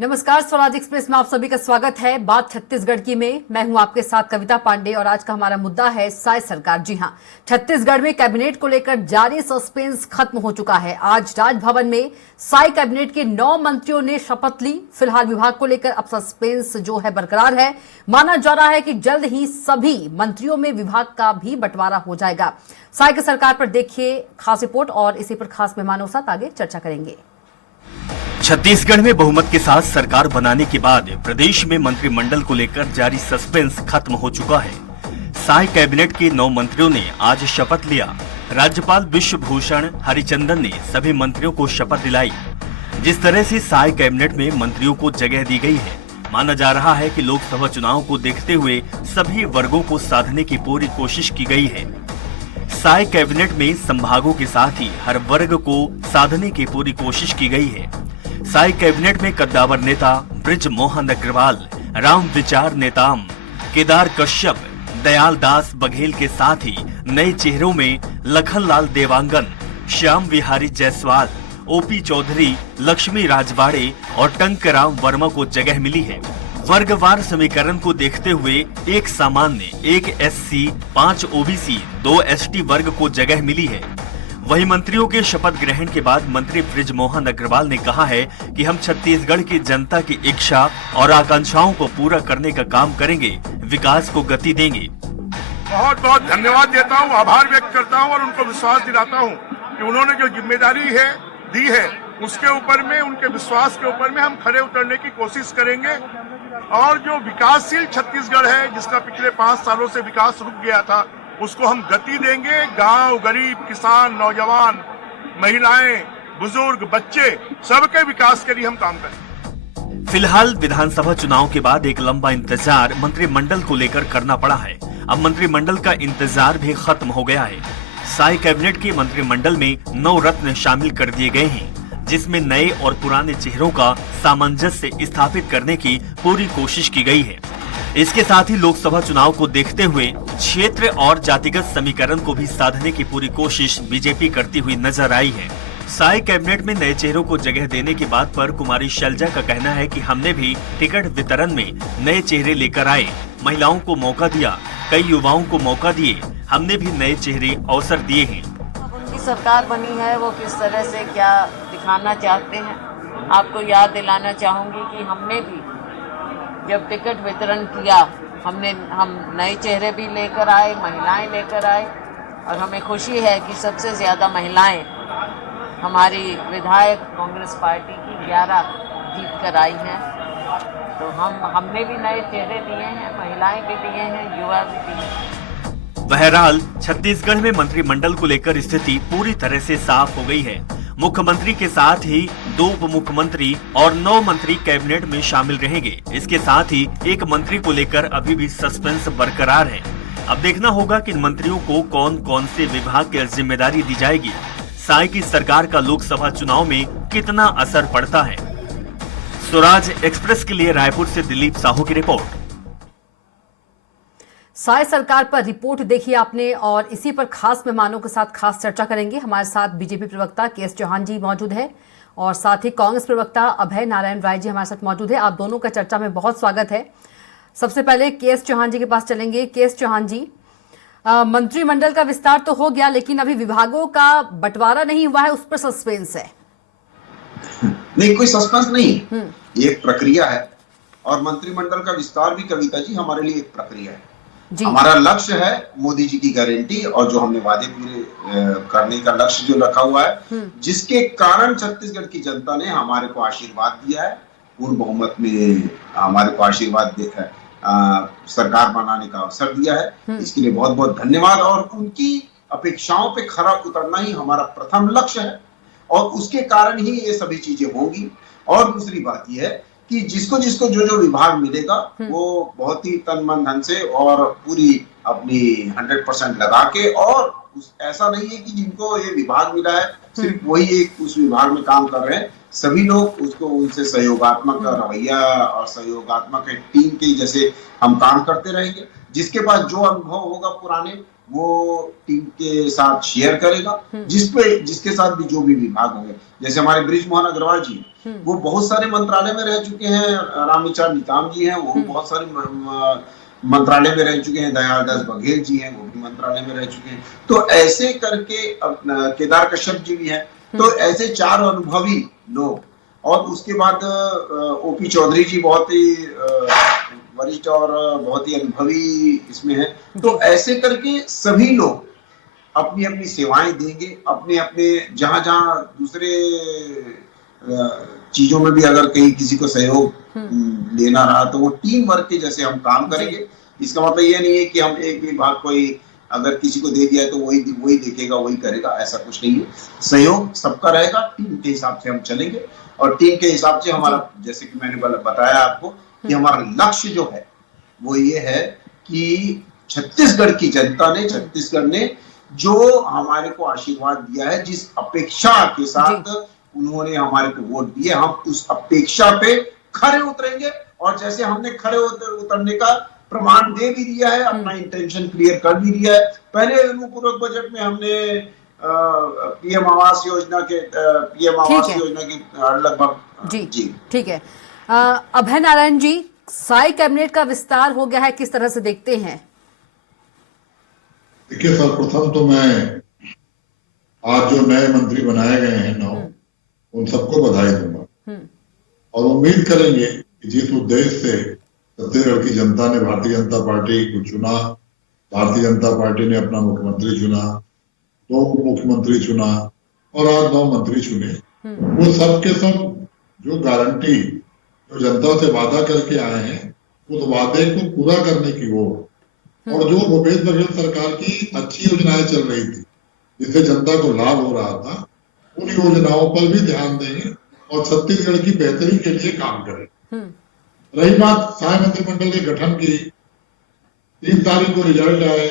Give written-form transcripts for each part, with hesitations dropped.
नमस्कार, स्वराज एक्सप्रेस में आप सभी का स्वागत है। बात छत्तीसगढ़ की में मैं हूं आपके साथ कविता पांडे और आज का हमारा मुद्दा है साय सरकार। जी हां, छत्तीसगढ़ में कैबिनेट को लेकर जारी सस्पेंस खत्म हो चुका है। आज राजभवन में साय कैबिनेट के 9 मंत्रियों ने शपथ ली। फिलहाल विभाग को लेकर अब सस्पेंस जो है बरकरार है। माना जा रहा है कि जल्द ही सभी मंत्रियों में विभाग का भी बंटवारा हो जाएगा। साय की सरकार पर देखिए खास रिपोर्ट और इसी पर खास मेहमानों के साथ आगे चर्चा करेंगे। छत्तीसगढ़ में बहुमत के साथ सरकार बनाने के बाद प्रदेश में मंत्रिमंडल को लेकर जारी सस्पेंस खत्म हो चुका है। साय कैबिनेट के 9 मंत्रियों ने आज शपथ लिया। राज्यपाल विश्वभूषण हरिचंदन ने सभी मंत्रियों को शपथ दिलाई। जिस तरह से साय कैबिनेट में मंत्रियों को जगह दी गई है, माना जा रहा है कि लोकसभा चुनाव को देखते हुए सभी वर्गों को साधने की पूरी कोशिश की गई है। साय कैबिनेट में संभागों के साथ ही हर वर्ग को साधने की पूरी कोशिश की गई है। साय कैबिनेट में कद्दावर नेता ब्रिज मोहन अग्रवाल, राम विचार नेताम केदार कश्यप, दयाल दास बघेल के साथ ही नए चेहरों में लखनलाल देवांगन, श्याम विहारी जायसवाल, ओपी चौधरी, लक्ष्मी राजवाड़े और टंकराम वर्मा को जगह मिली है। वर्गवार समीकरण को देखते हुए एक सामान्य, एक एससी, 5 ओबीसी, 2 एसटी वर्ग को जगह मिली है। वही मंत्रियों के शपथ ग्रहण के बाद मंत्री ब्रिज मोहन अग्रवाल ने कहा है कि हम छत्तीसगढ़ की जनता की इच्छा और आकांक्षाओं को पूरा करने का काम करेंगे, विकास को गति देंगे। बहुत बहुत धन्यवाद देता हूँ, आभार व्यक्त करता हूँ और उनको विश्वास दिलाता हूँ कि उन्होंने जो जिम्मेदारी दी है उसके ऊपर में, उनके विश्वास के ऊपर में हम खड़े उतरने की कोशिश करेंगे। और जो विकासशील छत्तीसगढ़ है, जिसका पिछले 5 सालों से विकास रुक गया था, उसको हम गति देंगे। गांव, गरीब, किसान, नौजवान, महिलाएं, बुजुर्ग, बच्चे, सबके विकास के लिए हम काम करेंगे। फिलहाल विधानसभा चुनाव के बाद एक लंबा इंतजार मंत्रिमंडल को लेकर करना पड़ा है। अब मंत्रिमंडल का इंतजार भी खत्म हो गया है। साय कैबिनेट के मंत्रिमंडल में 9 रत्न शामिल कर दिए गए हैं, जिसमें नए और पुराने चेहरों का सामंजस्य स्थापित करने की पूरी कोशिश की गई है। इसके साथ ही लोकसभा चुनाव को देखते हुए क्षेत्र और जातिगत समीकरण को भी साधने की पूरी कोशिश बीजेपी करती हुई नजर आई है। साय कैबिनेट में नए चेहरों को जगह देने की बात पर कुमारी शैलजा का कहना है कि हमने भी टिकट वितरण में नए चेहरे लेकर आए, महिलाओं को मौका दिया, कई युवाओं को मौका दिए, हमने भी नए चेहरे अवसर दिए हैं। उनकी सरकार बनी है, वो किस तरह से क्या दिखाना चाहते हैं, आपको याद दिलाना चाहूंगी कि हमने भी जब टिकट वितरण किया, हम नए चेहरे भी लेकर आए, महिलाएं लेकर आए और हमें खुशी है कि सबसे ज्यादा महिलाएं हमारी विधायक कांग्रेस पार्टी की 11 जीत कर आई हैं। तो हमने भी नए चेहरे दिए हैं, महिलाएं भी दिए हैं, युवा भी दिए हैं। बहरहाल छत्तीसगढ़ में मंत्रिमंडल को लेकर स्थिति पूरी तरह से साफ हो गई है। मुख्यमंत्री के साथ ही 2 उप मुख्यमंत्री और 9 मंत्री कैबिनेट में शामिल रहेंगे। इसके साथ ही एक मंत्री को लेकर अभी भी सस्पेंस बरकरार है। अब देखना होगा कि इन मंत्रियों को कौन कौन से विभाग की जिम्मेदारी दी जाएगी। साय की सरकार का लोकसभा चुनाव में कितना असर पड़ता है। स्वराज एक्सप्रेस के लिए रायपुर से दिलीप साहू की रिपोर्ट। साय सरकार पर रिपोर्ट देखी आपने और इसी पर खास मेहमानों के साथ खास चर्चा करेंगे। हमारे साथ बीजेपी प्रवक्ता के.एस. चौहान जी मौजूद है और साथ ही कांग्रेस प्रवक्ता अभय नारायण राय जी हमारे साथ मौजूद है। आप दोनों का चर्चा में बहुत स्वागत है। सबसे पहले के.एस. चौहान जी के पास चलेंगे। के.एस. चौहान जी, मंत्रिमंडल का विस्तार तो हो गया, लेकिन अभी विभागों का बंटवारा नहीं हुआ है, उस पर सस्पेंस है। नहीं, कोई सस्पेंस नहीं, ये एक प्रक्रिया है और मंत्रिमंडल का विस्तार भी कविता जी हमारे लिए एक प्रक्रिया है। हमारा लक्ष्य है मोदी जी की गारंटी और जो हमने वादे पूरे करने का लक्ष्य जो रखा हुआ है, जिसके कारण छत्तीसगढ़ की जनता ने हमारे को आशीर्वाद दिया है, पूर्ण बहुमत में हमारे को आशीर्वाद सरकार बनाने का अवसर दिया है। इसके लिए बहुत बहुत धन्यवाद और उनकी अपेक्षाओं पे खरा उतरना ही हमारा प्रथम लक्ष्य है और उसके कारण ही ये सभी चीजें होंगी। और दूसरी बात यह है कि जिसको जिसको जो जो विभाग मिलेगा वो बहुत ही तन मन धन से और पूरी अपनी 100% लगा के, और ऐसा नहीं है कि जिनको ये विभाग मिला है सिर्फ वही एक उस विभाग में काम कर रहे हैं, सभी लोग उसको उनसे सहयोगात्मक रवैया और सहयोगात्मक टीम के जैसे हम काम करते रहेंगे। जिसके पास जो अनुभव होगा पुराने, वो टीम के साथ शेयर करेगा, जिसके साथ भी जो भी विभाग होंगे। जैसे हमारे ब्रिज मोहन अग्रवाल जी वो बहुत सारे मंत्रालय में रह चुके हैं। रामविचार निताम जी हैं, वो भी बहुत सारे मंत्रालय में रह चुके हैं। दयालदास बघेल जी हैं, वो भी मंत्रालय में रह चुके हैं। तो ऐसे करके केदार कश्यप जी भी हैं। तो ऐसे 4 अनुभवी लोग, और उसके बाद ओपी चौधरी जी बहुत ही वरिष्ठ और बहुत ही अनुभवी इसमें है। तो ऐसे करके सभी लोग अपनी अपनी सेवाएं देंगे, अपने अपने जहां जहां दूसरे चीजों में भी अगर कहीं किसी को सहयोग लेना रहा तो वो टीम वर्क के जैसे हम काम करेंगे। इसका मतलब ये नहीं है कि हम एक विभाग कोई अगर किसी को दे दिया है तो वही देखेगा, वही करेगा, ऐसा कुछ नहीं है। सहयोग सबका रहेगा, टीम के हिसाब से हम चलेंगे। और टीम के हिसाब से हमारा, जैसे कि मैंने बताया आपको, कि हमारा लक्ष्य जो है वो ये है कि छत्तीसगढ़ की जनता ने, छत्तीसगढ़ ने जो हमारे को आशीर्वाद दिया है, जिस अपेक्षा के साथ उन्होंने हमारे को वोट दिए, हम उस अपेक्षा पे खरे उतरेंगे। और जैसे हमने खरे उतरने का प्रमाण दे भी दिया है, अपना इंटेंशन क्लियर कर भी दिया है। पहले अनुपूरक बजट में हमने पीएम आवास योजना की लगभग जी ठीक है। अभय नारायण जी, साई कैबिनेट का विस्तार हो गया है, किस तरह से देखते हैं? देखिए, सर्वप्रथम तो मैं आज जो नए मंत्री बनाए गए हैं 9, उन सबको बधाई दूंगा और उम्मीद करेंगे कि जिस उद्देश्य से छत्तीसगढ़ की जनता ने भारतीय जनता पार्टी को चुना, भारतीय जनता पार्टी ने अपना मुख्यमंत्री चुना, 2 उप मुख्यमंत्री चुना और आज 9 मंत्री चुने, वो सब के सब जो गारंटी जो जनता से वादा करके आए हैं, उस वादे को पूरा करने की ओर, और जो भूपेश बघेल सरकार की अच्छी योजनाएं चल रही थी जिससे जनता को लाभ हो रहा था, उन योजनाओं पर भी ध्यान देंगे और छत्तीसगढ़ की बेहतरी के लिए काम करें। रही बात साय मंत्रिमंडल के गठन की, 3 तारीख को रिजल्ट आए,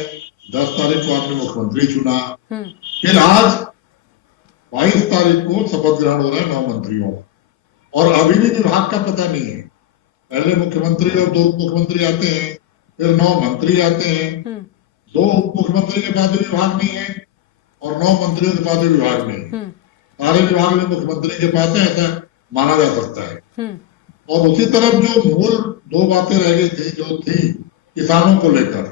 10 तारीख को आपने मुख्यमंत्री चुना, फिर आज 22 तारीख को शपथ ग्रहण हो रहा है 9 मंत्रियों, और अभी भी विभाग का पता नहीं है। पहले मुख्यमंत्री और 2 उप मुख्यमंत्री आते हैं, फिर 9 मंत्री आते हैं, 2 उप मुख्यमंत्री के बाद भी विभाग नहीं है और 9 मंत्रियों के बाद भी विभाग नहीं है। सारे विभाग में मुख्यमंत्री के पास है, ऐसा माना जा सकता है। और उसी तरफ जो मूल 2 बातें रह गई थी, जो थी किसानों को लेकर,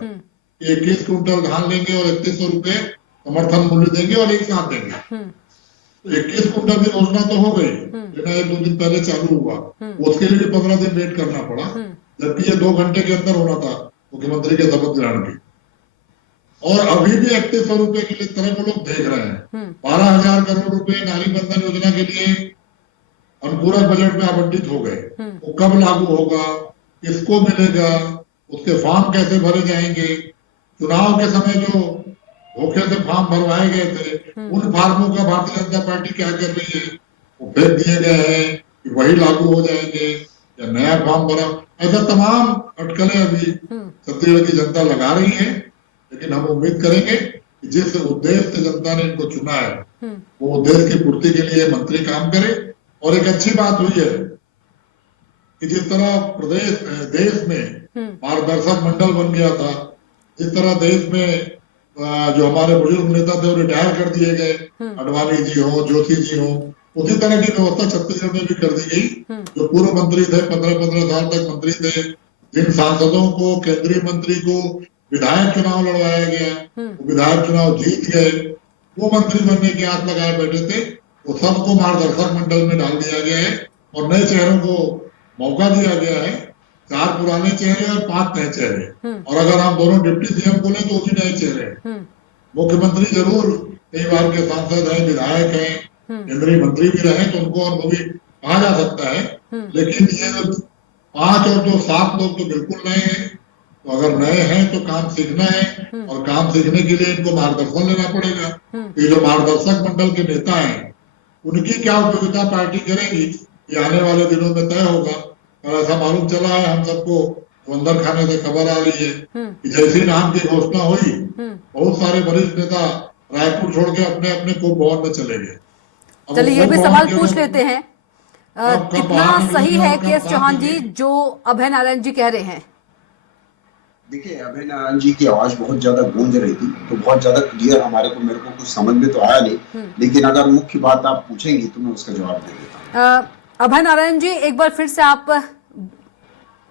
21 कुंटल धान लेंगे और 3100 रुपए समर्थन मूल्य देंगे और एक साथ देंगे। 21 कुंटल की योजना तो हो गई, लेकिन 1-2 दिन पहले चालू हुआ, उसके लिए भी 15 दिन वेट करना पड़ा, जबकि ये 2 घंटे के अंदर होना था मुख्यमंत्री के शपथ ग्रहण की। और अभी भी 3100 रुपए के लिए तरह वो लोग देख रहे हैं। 12,000 करोड़ रुपए नारी बंधन योजना के लिए अनुपूरक बजट में आवंटित हो गए, वो कब लागू होगा, किसको मिलेगा, उसके फॉर्म कैसे भरे जाएंगे, चुनाव के समय जो धोखे से फॉर्म भरवाए गए थे, उन फॉर्मों का भारतीय जनता पार्टी क्या कर रही है, वो फेंक दिए गए हैं कि वही लागू हो जाएंगे या नया फॉर्म भरा। ऐसा तमाम अटकलें अभी छत्तीसगढ़ की जनता लगा रही है, लेकिन हम उम्मीद करेंगे कि जिस उद्देश्य से जनता ने इनको चुना है, वो उद्देश्य की पूर्ति के लिए मंत्री काम करे। और एक अच्छी बात हुई है कि जिस तरह देश में पारदर्शक मंडल बन गया था, जिस तरह देश में जो हमारे बुजुर्ग नेता थे वो रिटायर कर दिए गए, अडवाणी जी हो, जोशी जी हो, उसी तरह की व्यवस्था छत्तीसगढ़ में भी कर दी गई। जो पूर्व मंत्री थे, 15-15 साल तक मंत्री थे, जिन सांसदों को, केंद्रीय मंत्री को विधायक चुनाव लड़वाया गया, वो विधायक चुनाव जीत गए, वो मंत्री बनने की आस लगाए बैठे थे, वो सबको मार्गदर्शक मंडल में डाल दिया गया है और नए चेहरों को मौका दिया गया है। 4 पुराने चेहरे और 5 नए चेहरे, और अगर हम दोनों डिप्टी सीएम बोले तो वो भी नए चेहरे हैं। मुख्यमंत्री जरूर कई बार के सांसद हैं, विधायक हैं, केंद्रीय मंत्री भी रहे, तो उनको अनुभवी कहा जा सकता है, लेकिन ये 5 और 2 7 लोग तो बिल्कुल नए हैं। तो अगर नए हैं तो काम सीखना है, और काम सीखने के लिए इनको मार्गदर्शन लेना पड़ेगा। ये जो मार्गदर्शक मंडल के नेता हैं, उनकी क्या उपयोगिता पार्टी करेगी, ये आने वाले दिनों में तय होगा। और ऐसा मालूम चला है हम सबको, अंदर खाने से खबर आ रही है कि जैसी नाम की घोषणा हुई, बहुत सारे वरिष्ठ नेता रायपुर छोड़ के अपने अपने कोप भवन में चले गए। चलिए ये भी सवाल पूछ लेते हैं, कितना सही है के.एस. चौहान जी जो अभय नारायण जी कह रहे हैं? देखिए, अभय नारायण जी की आवाज बहुत ज्यादा गूंज रही थी, तो बहुत ज्यादा क्लियर मेरे को कुछ समझ में तो आया नहीं, लेकिन अगर मुख्य बात आप पूछेंगी तो मैं उसका जवाब दे देता हूँ। अभय नारायण जी, एक बार फिर से आप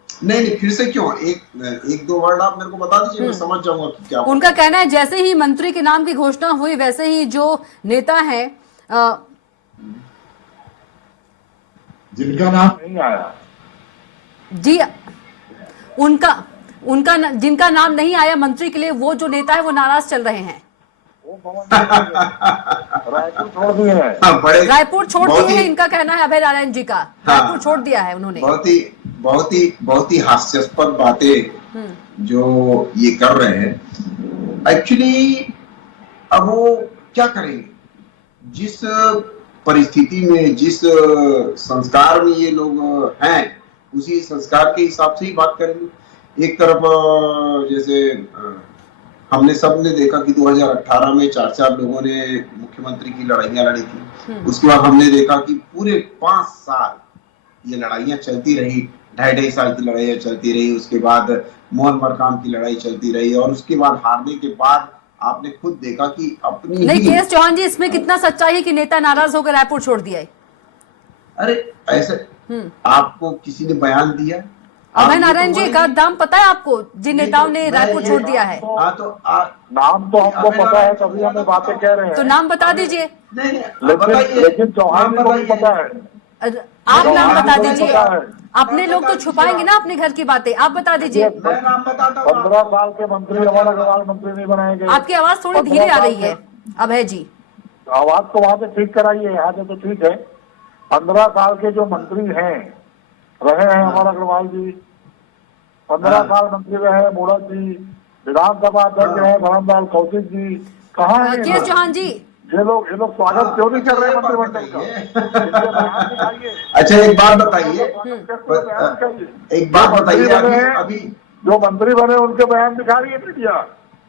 नहीं, फिर से क्यों, एक दो वर्ड आप मेरे को बता दीजिए, मैं समझ जाऊंगा कि क्या। उनका कहना है जैसे ही मंत्री के नाम की घोषणा हुई वैसे ही जो नेता है जिनका नाम नहीं आया जी, उनका जिनका नाम नहीं आया मंत्री के लिए, वो जो नेता है वो नाराज चल रहे हैं। रायपुर छोड़ दिए हैं। रायपुर छोड़ दिए हैं, इनका कहना है अभय नारायण जी का। रायपुर छोड़ दिया है उन्होंने। बहुत ही हास्यास्पद बातें जो ये कर रहे हैं। एक्चुअली अब वो क्या करेंगे, जिस परिस्थिति में, जिस संस्कार में ये लोग हैं, उसी संस्कार के हिसाब से ही बात करेंगे। एक तरफ जैसे हमने सबने देखा कि 2018 में 4 लोगों ने मुख्यमंत्री की लड़ाइयां लड़ी थी। उसके बाद हमने देखा कि पूरे 5 साल ये लड़ाइयां चलती रही, 2.5 साल की लड़ाइयां चलती रही। उसके बाद मोहन मरकाम की लड़ाई चलती रही, और उसके बाद हारने के बाद आपने खुद देखा कि अपनी नहीं, केएस चौहान जी, इसमें कितना सच्चाई है कि नेता नाराज होकर रायपुर छोड़ दिया है? अरे ऐसे आपको किसी ने बयान दिया? अभय नारायण जी, एक दाम पता है आपको जिन नेताओं ने रायपुर छोड़ दिया है? नाम तो हमको पता है, तभी हमें बातें कह रहे हैं। तो नाम बता दीजिए। लेकिन चौहान को भी पता है। आप नाम बता दीजिए। अपने लोग तो छुपाएंगे ना अपने घर की बातें, आप बता दीजिए। 15 साल के मंत्री हमारा अग्रवाल मंत्री नहीं बनाए गए। आपकी आवाज थोड़ी धीरे आ रही है अभय जी। आवाज तो वहां से ठीक कराइए, यहाँ से तो ठीक है। 15 साल के जो मंत्री हैं, रहे हैं हमारा अग्रवाल जी, 15 साल मंत्री रहे मूरत जी, विधानसभा अध्यक्ष रहे धर्मलाल कौशिक जी, कहाँ है केएस चौहान जी? ये लोग स्वागत क्यों नहीं कर रहे हैं मंत्रिमंडल का? अच्छा, एक बात बताइए, अभी जो मंत्री बने उनके बयान दिखा रही है मीडिया,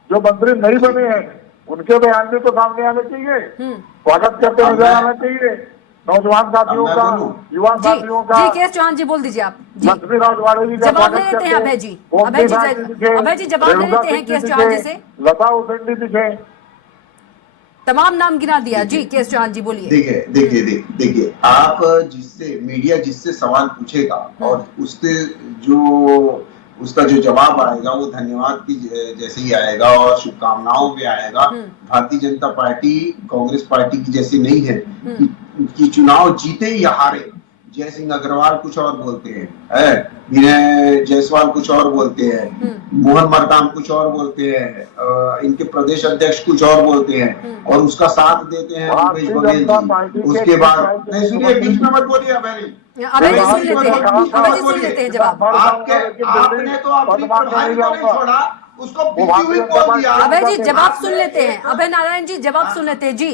जो मंत्री नहीं बने हैं उनके बयान भी तो सामने आने चाहिए। स्वागत करते नजर आना चाहिए नौजवान साथियों का, युवा साथियों का। जी केएस चौहान जी, बोल दीजिए आप जी। मंत्री राजवाड़े जी जवाब ले लेते हैं अभय जी। अभय जी जवाब ले लेते हैं केएस चौहान जी से। लता उसेंडी दिखे, तमाम नाम गिना दिया। जी केएस चौहान जी बोलिए। देखिए आप मीडिया जिससे सवाल पूछेगा और उसका जो जवाब आएगा वो धन्यवाद की जैसे ही आएगा और शुभकामनाओं में आएगा। भारतीय जनता पार्टी कांग्रेस पार्टी की जैसी नहीं है कि चुनाव जीते या हारे। जय सिंह अग्रवाल कुछ और बोलते हैं, विनय जायसवाल कुछ और बोलते हैं, मोहन मरकाम कुछ और बोलते हैं, इनके प्रदेश अध्यक्ष कुछ और बोलते हैं और उसका साथ देते हैं भूपेश बघेल जी। उसके बाद नहीं, सुनिए, बीच में मत बोलिए। अभय सुन लेते हैं जवाब। आपने तो अपनी प्रभारी को नहीं छोड़ा, उसको बिकी हुई बोल दिया। अभय जी जवाब सुन लेते हैं। अभय नारायण जी जवाब सुन लेते हैं। जी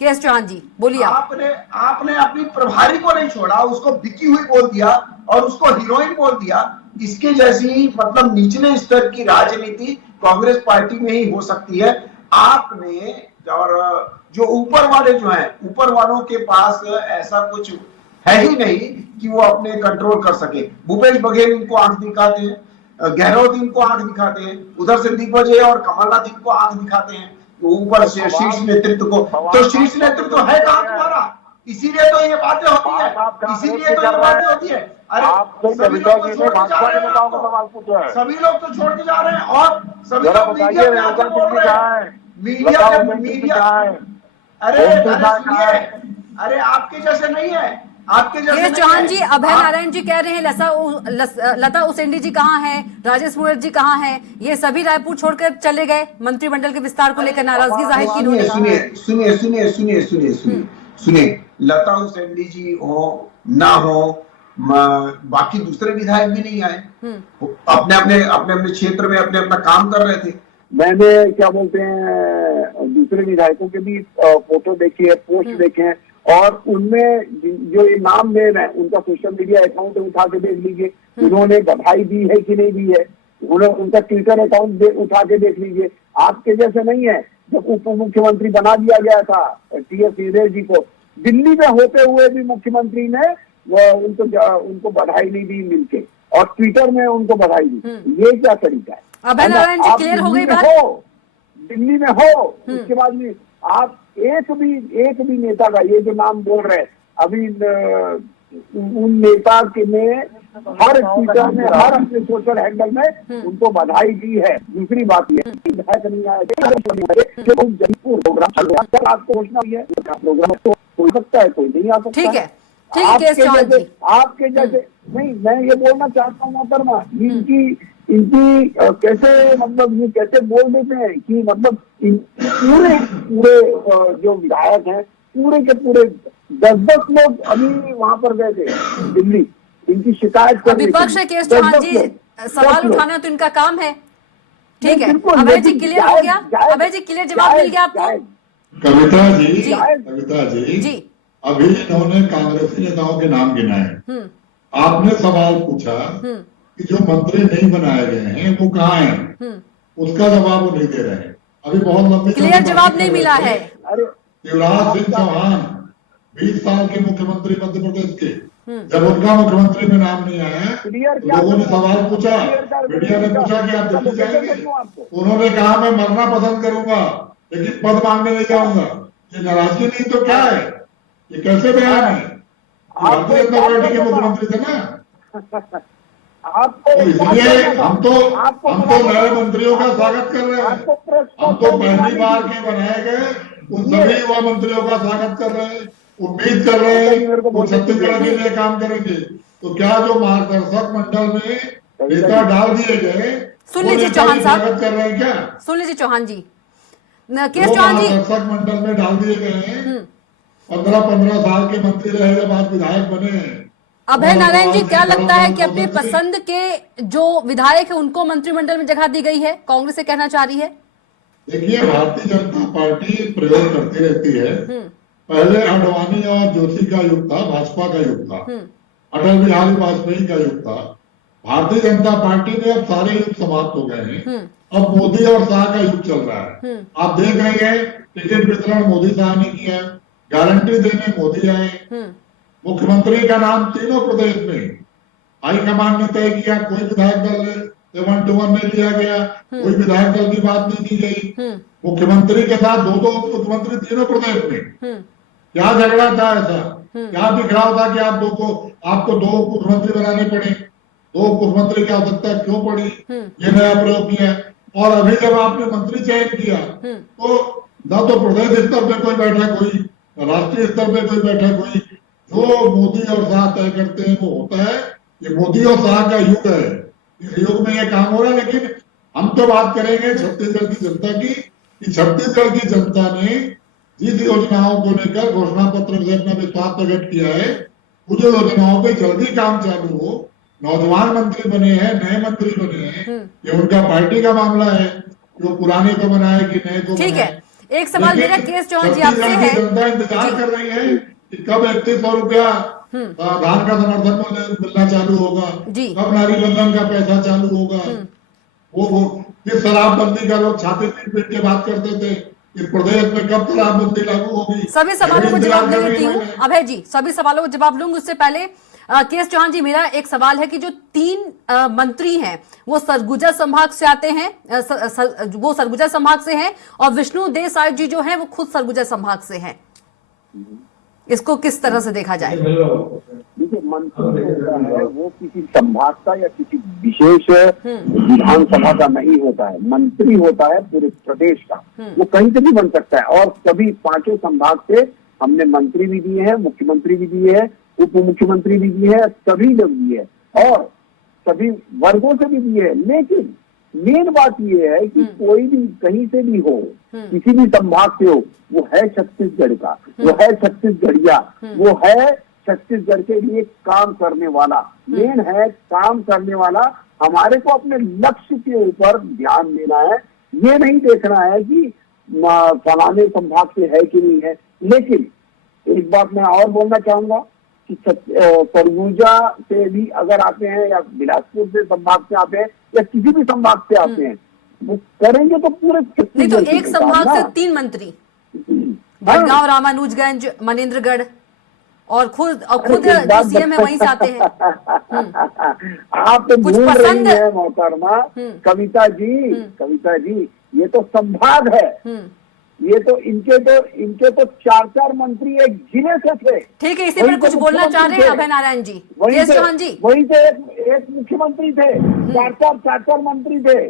केएस चौहान जी बोलिए। आपने अपनी प्रभारी को नहीं छोड़ा, उसको बिकी हुई बोल दिया और उसको हीरोइन बोल दिया। इसके जैसी मतलब निचले स्तर की राजनीति कांग्रेस पार्टी में ही हो सकती है। आपने और जो ऊपर वाले जो हैं, ऊपर वालों के पास ऐसा कुछ है ही नहीं कि वो अपने कंट्रोल कर सके। भूपेश बघेल इनको आंख दिखाते हैं, गहलोत इनको आंख दिखाते हैं, उधर से दिग्विजय और कमलनाथ इनको आंख दिखाते हैं, ऊपर से शीर्ष नेतृत्व को। तो शीर्ष नेतृत्व है कहाँ तुम्हारा? इसीलिए तो ये बातें होती है, इसीलिए तो ये बातें होती है। अरे सभी लोग तो छोड़ के जा रहे हैं, सभी लोग तो छोड़ के जा रहे हैं और सभी लोग मीडिया में आके बोल रहे हैं, मीडिया। अरे सुनिए, अरे आपके जैसे नहीं है, आपके जैसे केएस चौहान जी। अभय नारायण जी कह रहे हैं लता उसेंडी जी कहाँ हैं, राजेश मूरत जी कहाँ हैं, ये सभी रायपुर छोड़कर चले गए। मंत्रिमंडल के विस्तार को लेकर नाराजगी जाहिर की उन्होंने। सुनिए, लता उसेंडी जी हो ना हो, बाकी दूसरे विधायक भी नहीं आए, अपने क्षेत्र में अपना काम कर रहे थे। मैंने क्या बोलते हैं दूसरे विधायकों के भी फोटो देखे, पोस्ट देखे हैं और उनमें जो ये नाम ले रहे हैं उनका सोशल मीडिया अकाउंट उठा के देख लीजिए, उन्होंने बधाई दी है कि नहीं दी है, उनका ट्विटर अकाउंट उठा के देख लीजिए। आपके जैसे नहीं है। जब उप मुख्यमंत्री बना दिया गया था टीएस सिंहदेव जी को, दिल्ली में होते हुए भी मुख्यमंत्री ने उनको बधाई नहीं दी मिलके और ट्विटर में उनको बधाई दी। ये क्या तरीका है? अभय नारायण जी क्लियर हो गई बात। दिल्ली में हो उसके बाद भी आप एक भी नेता का ये जो नाम बोल रहे हैं अभी उन नेता के ने हर ट्विटर में, हर अपने सोशल हैंडल में उनको बधाई दी है। दूसरी बात यह विधायक नहीं आए जयपुर प्रोग्राम चल रहा है, आपको घोषणा हुई है प्रोग्राम तो हो सकता है, कोई नहीं आ सकता। ठीक है, केएस चौहान जी, आपके जैसे नहीं, मैं ये बोलना चाहता हूँ मोहतरमा, इनकी कैसे मतलब ये कैसे बोल देते हैं कि मतलब पूरे जो विधायक हैं पूरे के पूरे 10-10 लोग अभी वहां पर गए थे दिल्ली, इनकी शिकायत करने। विपक्ष है केएस चौहान जी, सवाल उठाना तो इनका काम है। ठीक है, अभय जी क्लियर हो गया? अभय जी क्लियर जवाब मिल गया आपको? कविता जी अभी इन्होंने कांग्रेसी नेताओं के नाम गिनाए, आपने सवाल पूछा कि जो मंत्री नहीं बनाए गए हैं वो कहाँ हैं, उसका जवाब वो नहीं दे रहे हैं। अभी बहुत लंबी क्लियर जवाब नहीं मिला है। शिवराज सिंह चौहान 20 साल के मुख्यमंत्री मध्य प्रदेश के, जब उनका मुख्यमंत्री में नाम नहीं आया तो लोगों ने सवाल पूछा, मीडिया ने पूछा कि आप दिल्ली जाएंगे, उन्होंने कहा मैं मरना पसंद करूंगा लेकिन पद मांगने नहीं जाऊंगा। ये नाराजगी नहीं तो क्या है, ये कैसे बयान है? भारतीय जनता पार्टी के मुख्यमंत्री थे ना। इसलिए हम तो नए मंत्रियों का स्वागत कर रहे हैं, हम तो पहली बार के बनाए गए उन सभी युवा मंत्रियों का स्वागत कर रहे हैं, उम्मीद कर रहे हैं वो छत्तीसगढ़ के लिए काम करेंगे। तो क्या जो मार्गदर्शक मंडल में नेता डाल दिए गए, सुन लीजिए चौहान साहब, स्वागत कर रहे हैं क्या? सुन लीजिए चौहान जी, केएस चौहान जी, मार्गदर्शक मंडल में डाल दिए गए हैं, 15-15 साल के मंत्री रहे जब आज विधायक बने हैं। अभय नारायण जी, क्या लगता है कि अपने पसंद के जो विधायक है उनको मंत्रिमंडल में जगह दी गई है, कांग्रेस से कहना चाह रही है? देखिए, भारतीय जनता पार्टी प्रयोग करती रहती है। पहले आडवाणी और जोशी का युग था, भाजपा का युग था, अटल बिहारी वाजपेयी का युग था। भारतीय जनता पार्टी में अब सारे युग समाप्त हो गए हैं, अब मोदी और शाह का युग चल रहा है। आप देख रहे हैं टिकट वितरण मोदी साहब ने किया, गारंटी देने मोदी आए, मुख्यमंत्री का नाम तीनों प्रदेश में हाईकमान ने तय किया, कोई विधायक दल 1-to-1 नहीं लिया गया, कोई विधायक दल की बात नहीं की गई। मुख्यमंत्री के साथ 2-2 मुख्यमंत्री तीनों प्रदेश में। क्या झगड़ा था ऐसा, क्या बिखराव था कि आपको 2 मुख्यमंत्री बनाने पड़े, 2 मुख्यमंत्री की आवश्यकता क्यों पड़ी? ये नया प्रयोग किया। और अभी जब आपने मंत्री चयन किया तो न तो प्रदेश स्तर पे कोई बैठा, कोई राष्ट्रीय स्तर पे कोई बैठा, कोई जो मोदी और शाह तय करते हैं वो होता है। ये मोदी और शाह का युग है, इस युग में ये काम हो रहा है। लेकिन हम तो बात करेंगे छत्तीसगढ़ की जनता की, कि छत्तीसगढ़ की जनता ने जिस योजनाओं को लेकर घोषणा पत्र से अपना विश्वास प्रकट किया है, वो जो योजनाओं पे जल्दी काम चालू हो, नौजवान मंत्री बने हैं, नए मंत्री बने हैं, ये उनका पार्टी का मामला है, जो पुराने को बनाए कि नए को। ठीक है, एक सवाल मेरा केएस चौहान जी आपसे है, जनता इंतजार कर रही है कि कब 3100 रुपया धान का समर्थन मूल्य मिलना चालू होगा, कब नारी बंधन का पैसा चालू होगा। वो फिर शराबबंदी का लोग छाती पीट के बात करते थे, इस प्रदेश में कब शराबबंदी लागू होगी। सभी सवालों को जवाब दे देती हूँ अभय जी, सभी सवालों को जवाब लूंगी। उससे पहले केएस चौहान जी, मेरा एक सवाल है कि जो 3 मंत्री हैं वो सरगुजा संभाग से आते हैं, वो सरगुजा संभाग से हैं, और विष्णु देसाई जी जो हैं वो खुद सरगुजा संभाग से हैं। इसको किस तरह से देखा जाए? देखिए, मंत्री होता है वो किसी संभाग का या किसी विशेष विधानसभा का नहीं होता है, मंत्री होता है पूरे प्रदेश का, वो कहीं से भी बन सकता है। और सभी 5 संभाग से हमने मंत्री भी दिए हैं, मुख्यमंत्री भी दिए हैं, उप मुख्यमंत्री भी दिए हैं, सभी लोग दिए हैं और सभी वर्गों से भी दिए हैं। लेकिन मेन बात यह है कि कोई भी कहीं से भी हो, किसी भी संभाग से हो, वो है छत्तीसगढ़ का, वो है छत्तीसगढ़िया, वो है छत्तीसगढ़ के लिए काम करने वाला। मेन है काम करने वाला। हमारे को अपने लक्ष्य के ऊपर ध्यान देना है, ये नहीं देखना है कि फलाने संभाग से है कि नहीं है। लेकिन एक बात मैं और बोलना चाहूंगा कि सरगुजा से भी अगर आते हैं या बिलासपुर से संभाग से आते हैं या किसी भी संभाग से आते हैं, वो करेंगे तो पूरे नहीं तो एक संभाग से 3 मंत्री, भटगांव, रामानुजगंज, मनेन्द्रगढ़ और खुद जो सीएम है वहीं से आते हैं। आप तो भूल रही हैं मोहतरमा कविता जी, ये तो संभाग है, ये तो इनके तो 4 मंत्री एक जिले से थे। ठीक है, इसी पर कुछ बोलना चाह रहे हैं अभय नारायण जी? केएस चौहान जी, वहीं से एक मुख्यमंत्री थे, 4 मंत्री थे,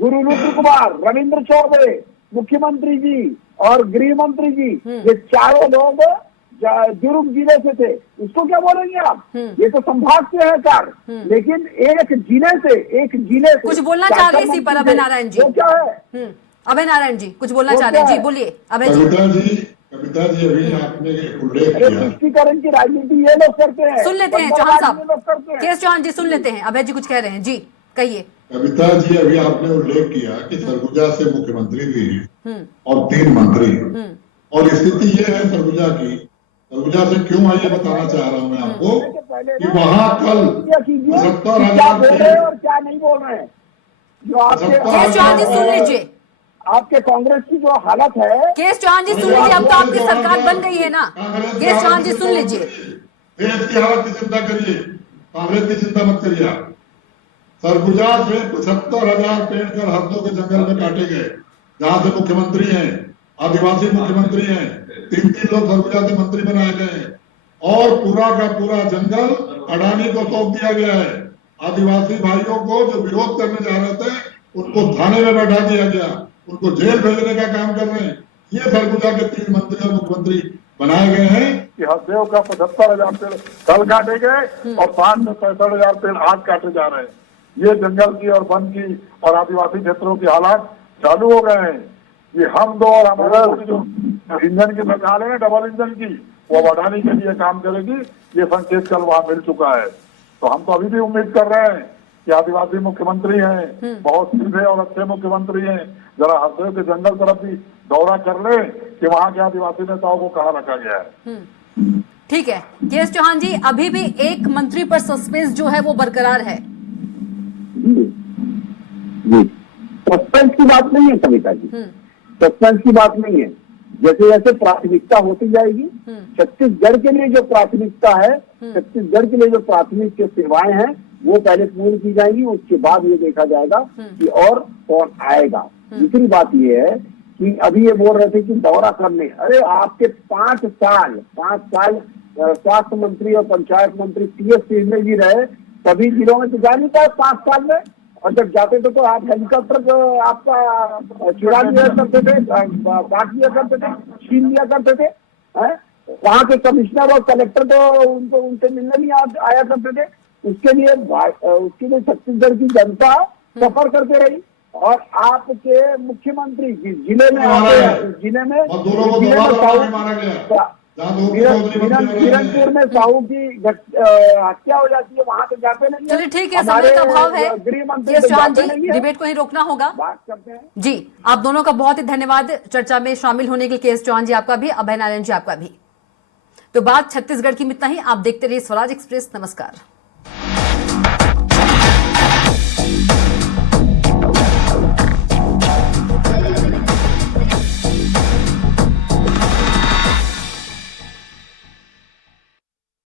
गुरु रुद्र कुमार, रविंद्र चौबे, मुख्यमंत्री जी और गृह मंत्री जी, ये चारों लोग दुर्ग जिले से थे। उसको क्या बोलेंगे आप? ये तो संभाग से है कार, लेकिन एक जिले से कुछ बोलना चाह रहे हैं इसी पर अभय नारायण जी? वो क्या है? अभय नारायण जी कुछ बोलना चाह रहे हैं? जी बोलिए अभय जी। कविता जी अभी आपने उल्लेख किया, तुष्टीकरण की राजनीति ये लोग करते हैं। सुन लेते हैं चौहान साहब, केएस चौहान जी सुन लेते हैं, अभय जी कुछ कह रहे हैं, जी कहिए। कविता जी अभी आपने उल्लेख किया कि सरगुजा से मुख्यमंत्री भी हैं और 3 मंत्री, और स्थिति ये है सरगुजा की, सरगुजा से क्यों है ये बताना चाह रहा हूं मैं आपको कि वहां कल 70,000 और क्या नहीं बोल रहे हैं। जो केएस चौहान जी सुन लीजिए, आपके कांग्रेस की जो हालत है। केएस चौहान जी सुन लीजिए, अब तो आपकी सरकार बन गई है ना। केएस चौहान जी सुन लीजिए। देश की हालत की चिंता करिए, कांग्रेस की चिंता मत करिए आप। सरगुजा से 75,000 पेड़ कर हफ्तों के जंगल में काटे गए, जहां से मुख्यमंत्री हैं, आदिवासी मुख्यमंत्री हैं, 3 लोग सरगुजा से मंत्री बनाए गए हैं, और पूरा का पूरा जंगल अडानी को सौंप दिया गया है। आदिवासी भाइयों को जो विरोध करने जा रहे थे उनको थाने में बैठा दिया गया, उनको जेल भेजने का काम कर रहे हैं। ये सरगुजा के 3 मंत्री और मुख्यमंत्री बनाए गए हैं कि हरदेव का 75,000 पेड़ कल काटे गए और 5 से 65,000 पेड़ आज काटे जा रहे हैं। ये जंगल की और वन की और आदिवासी क्षेत्रों की हालात चालू हो गए हैं। ये हम दो और हमारा जो इंजन की मिसाल है डबल इंजन की, वो अडानी के लिए काम करेगी, ये संकेत कल वहां मिल चुका है। तो हम तो अभी भी उम्मीद कर रहे हैं कि आदिवासी मुख्यमंत्री हैं, बहुत सीधे और अच्छे मुख्यमंत्री हैं, जरा हरदेव के जंगल तरफ भी दौरा कर ले कि वहां के आदिवासी नेताओं को कहाँ रखा गया है। ठीक है केएस चौहान जी, अभी भी एक मंत्री पर सस्पेंस जो है वो बरकरार है। सस्पेंस की बात नहीं है कविता जी, सस्पेंस की बात नहीं है। जैसे जैसे प्राथमिकता होती जाएगी, छत्तीसगढ़ के लिए जो प्राथमिकता है, छत्तीसगढ़ के लिए जो प्राथमिक के सेवाएं हैं वो पहले पूरी की जाएंगी, उसके बाद ये देखा जाएगा कि और कौन आएगा। दूसरी बात ये है कि अभी ये बोल रहे थे कि दौरा करने, अरे आपके 5 साल स्वास्थ्य मंत्री और पंचायत मंत्री टीएस सिंह जी रहे, सभी जिलों में तो जा नहीं पाए 5 साल में, और जब जाते थे तो आप हेलीकॉप्टर आपका चुरा लिया करते थे, बांट लिया करते थे, छीन लिया करते थे। वहाँ के कमिश्नर और कलेक्टर तो उनसे मिलने नहीं आया करते थे। उसके लिए छत्तीसगढ़ की जनता सफर करते रही, और आपके मुख्यमंत्री जिले में किरणपुर में साहू की हत्या हो जाती है, वहां तो जाते नहीं। चलिए ठीक है, समय का अभाव है, गृह मंत्री केएस चौहान जी डिबेट को ही रोकना होगा। बात करते हैं जी, आप दोनों का बहुत ही धन्यवाद चर्चा में शामिल होने के लिए। केएस चौहान जी आपका भी, अभय नारायण जी आपका भी। तो बात छत्तीसगढ़ की में इतना ही। आप देखते रहिए स्वराज एक्सप्रेस। नमस्कार।